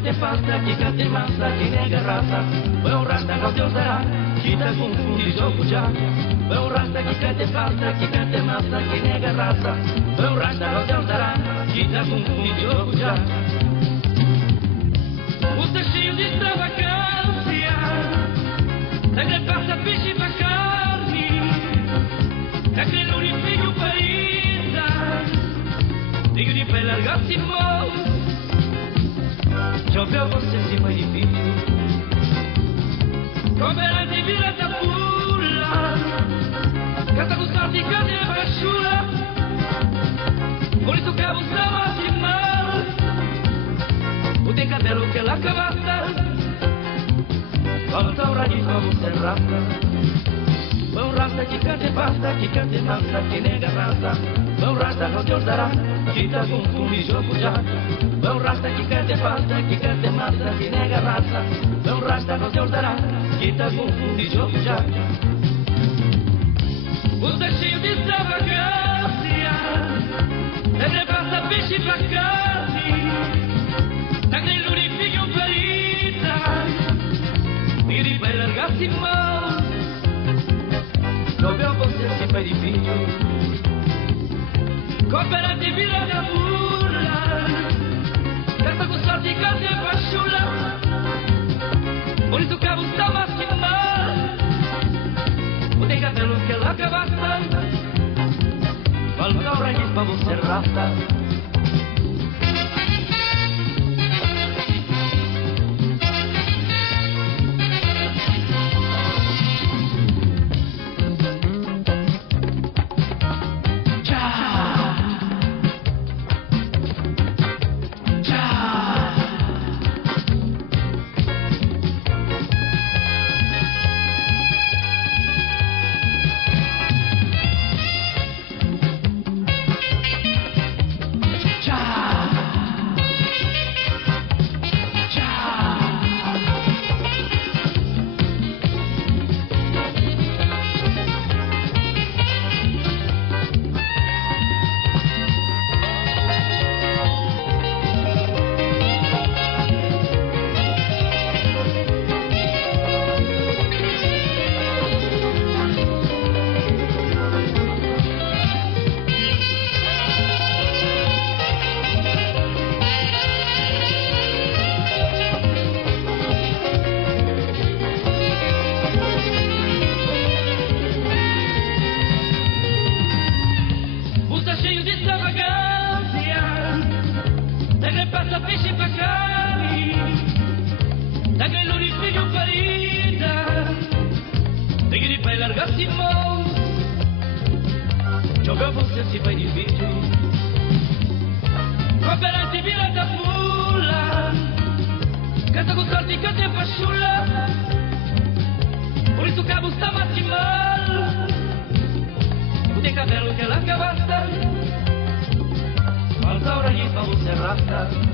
te passa, chi che te massa, chi nega raza. Poi un rasta non Dio sarà, chi te confondi gioco già. Poi un rasta chi che te passa, chi che te massa, chi nega raza. Poi un rasta non Dio sarà, chi te confondi gioco già. Usted sceio di sta vacanza, da che passa pesci vacanti, da che non rifiglio parisa, dico di per ragazzi mo. Ciò forse si fa di più come la divina da pulla canta con starti cade e pasciula volito che abusava di mal un cadello che la cavata volta ora di nuovo serrata ma un rasta chi cade basta chi cade massa chi nega raza ma un rasta non ti orderà chi ti confondi gioco già ma un rasta chi cade basta chi cade massa chi nega raza ma un rasta non ti orderà chi ti confondi gioco già usted sceio di sta vacanza e ne passa pesci vacanti da che l'unificio ferita mi ribella ragazzi ma dove forse si fa di più cooperativa da burla canta con soldi case e pasciula volito che sta maschima un cadello che la cavata falta ora gli spavo serrata passa pesci vacanti da che l'unificio ferita e che di fai largarsi mo ciò che forse si fa difficile cooperanti vira da pulla canta con soldi che te pasciula por isso cabo sta massimal un cadello che la cavata falta ora gli spavo serrata